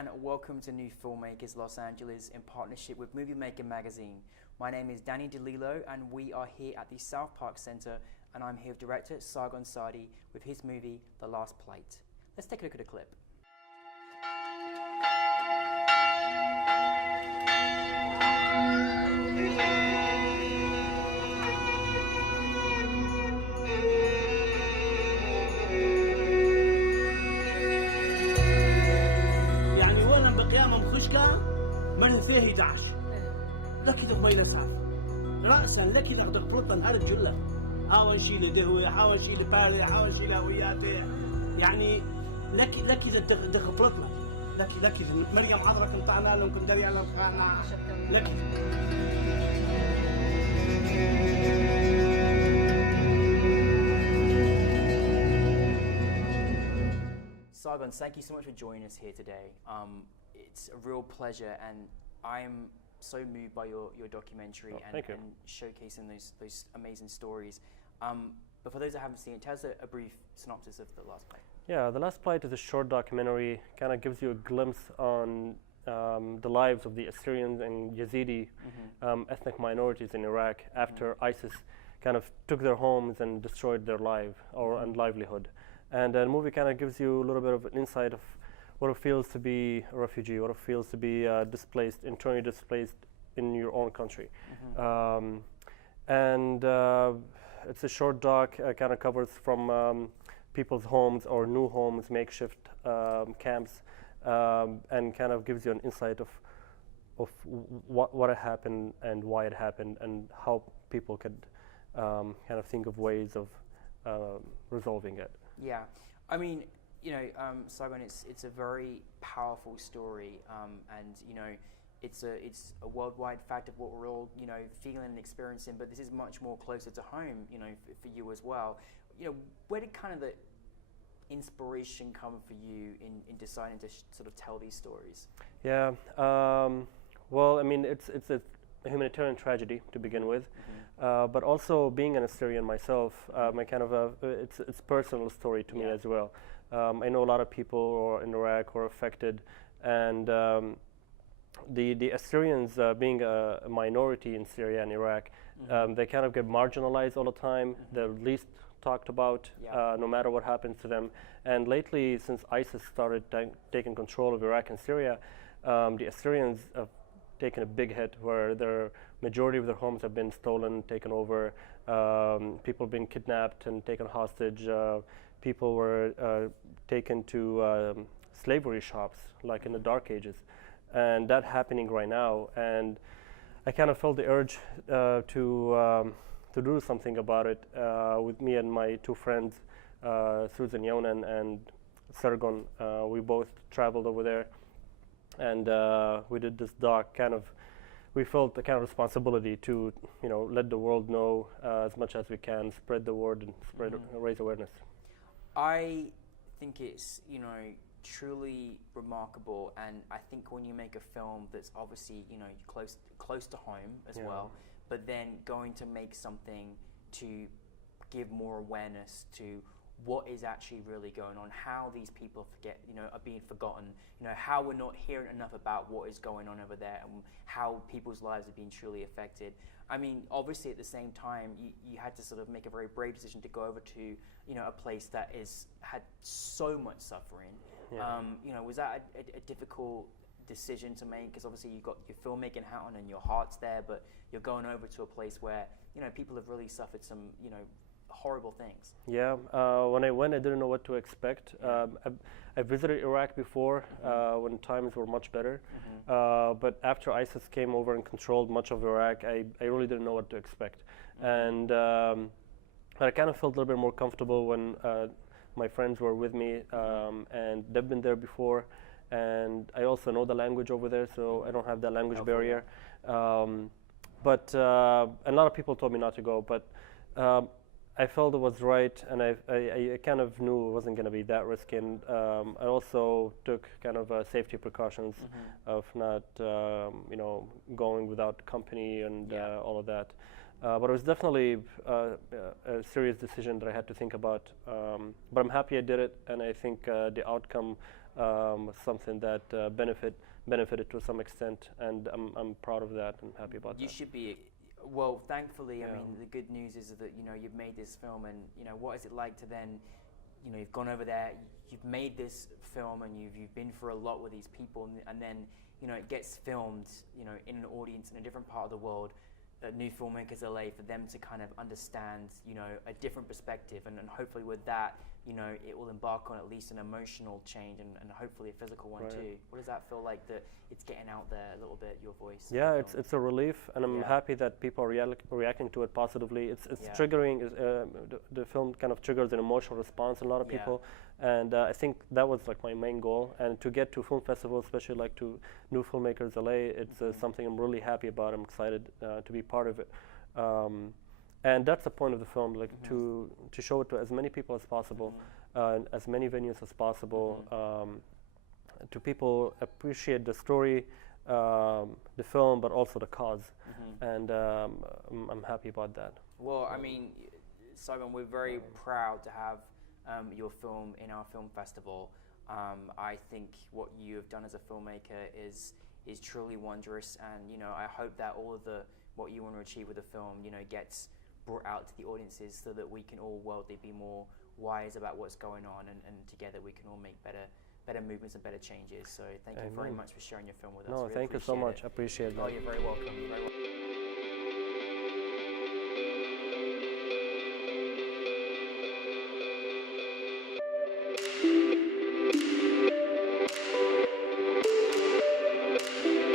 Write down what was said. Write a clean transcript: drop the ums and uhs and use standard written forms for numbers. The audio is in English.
and welcome to New Filmmakers Los Angeles in partnership with Movie Maker magazine. My name is Danny DeLillo and we are here at the South Park Center, and I'm here with director Sargon Saadi with his movie The Last Plight. Let's take a look at a clip. من فيه 11 لك إذا ما ينساف رأسا لك إذا قد قلت نهار الجلة حاول شيء لدهوة حاول شيء لباري حاول شيء لهوياته يعني لك إذا دخلتنا لك إذا مريم حضرك انطعنا لهم كن دريا لهم خانا لك Sargon, thank you so much for joining us here today. It's a real pleasure, and I'm so moved by your documentary and showcasing those amazing stories. But for those that haven't seen it, tell us a brief synopsis of The Last Plight. Yeah, The Last Plight is a short documentary, kind of gives you a glimpse on the lives of the Assyrians and Yazidi ethnic minorities in Iraq after ISIS kind of took their homes and destroyed their and livelihood. And the movie kind of gives you a little bit of an insight of what it feels to be a refugee, what it feels to be internally displaced in your own country. It's a short doc, kind of covers from people's homes or new homes, makeshift camps, and kind of gives you an insight of what happened and why it happened and how people could kind of think of ways of resolving it. Yeah, I mean, Sargon, it's a very powerful story, and it's a worldwide fact of what we're all feeling and experiencing. But this is much more closer to home, for you as well. Where did kind of the inspiration come for you in deciding to sort of tell these stories? Yeah, well, I mean, it's a humanitarian tragedy to begin with, but also being an Assyrian myself, it's a personal story to me as well. I know a lot of people in Iraq who are affected, and the Assyrians, being a minority in Syria and Iraq, they kind of get marginalized all the time. They're least talked about, no matter what happens to them. And lately, since ISIS started taking control of Iraq and Syria, the Assyrians have taken a big hit, where the majority of their homes have been stolen, taken over, people have been kidnapped and taken hostage. People were taken to slavery shops, like in the Dark Ages, and that happening right now. And I kind of felt the urge to do something about it with me and my two friends, Susan Yonan and Sargon. We both traveled over there, and we did this doc. We felt a kind of responsibility to let the world know as much as we can, spread the word and raise awareness. I think it's truly remarkable, and I think when you make a film that's obviously close to home as well, but then going to make something to give more awareness to what is actually really going on, how these people are being forgotten, how we're not hearing enough about what is going on over there and how people's lives are being truly affected. I mean, obviously at the same time, you had to sort of make a very brave decision to go over to, a place that had so much suffering. Yeah. Was that a difficult decision to make? Because obviously you've got your filmmaking hat on and your heart's there, but you're going over to a place where, people have really suffered some, horrible things. Yeah, when I went, I didn't know what to expect. I visited Iraq before when times were much better, but after ISIS came over and controlled much of Iraq, I really didn't know what to expect. And I kind of felt a little bit more comfortable when my friends were with me, and they've been there before, and I also know the language over there, so I don't have that language barrier. But a lot of people told me not to go, but I felt it was right, and I kind of knew it wasn't going to be that risky. And I also took kind of safety precautions of not, going without company and all of that. But it was definitely a serious decision that I had to think about. But I'm happy I did it, and I think the outcome was something that benefited to some extent, and I'm proud of that and happy about that. You should be. Well, thankfully, I mean, the good news is that, you know, you've made this film, and, you know, what is it like to then, you know, you've gone over there, you've made this film, and you've been through a lot with these people, and then, you know, it gets filmed, you know, in an audience in a different part of the world, at New Filmmakers LA, for them to kind of understand, you know, a different perspective, and hopefully with that, you know, it will embark on at least an emotional change, and hopefully a physical one too. What does that feel like, that it's getting out there a little bit, your voice? Yeah, it's a relief, and I'm happy that people are reacting to it positively. It's triggering, the film kind of triggers an emotional response in a lot of people, and I think that was like my main goal. And to get to film festivals, especially like to New Filmmakers LA, it's something I'm really happy about. I'm excited to be part of it. And that's the point of the film, like to show it to as many people as possible, as many venues as possible, to people appreciate the story, the film, but also the cause. And I'm happy about that. Well, I mean, Sargon, we're very proud to have your film in our film festival. I think what you have done as a filmmaker is truly wondrous, and, you know, I hope that all of what you want to achieve with the film, you know, gets brought out to the audiences, so that we can all worldly be more wise about what's going on, and together we can all make better movements and better changes. So thank you very much for sharing your film with us. No, Really thank you so much. It. I appreciate that. Oh, you're very welcome. You're very welcome.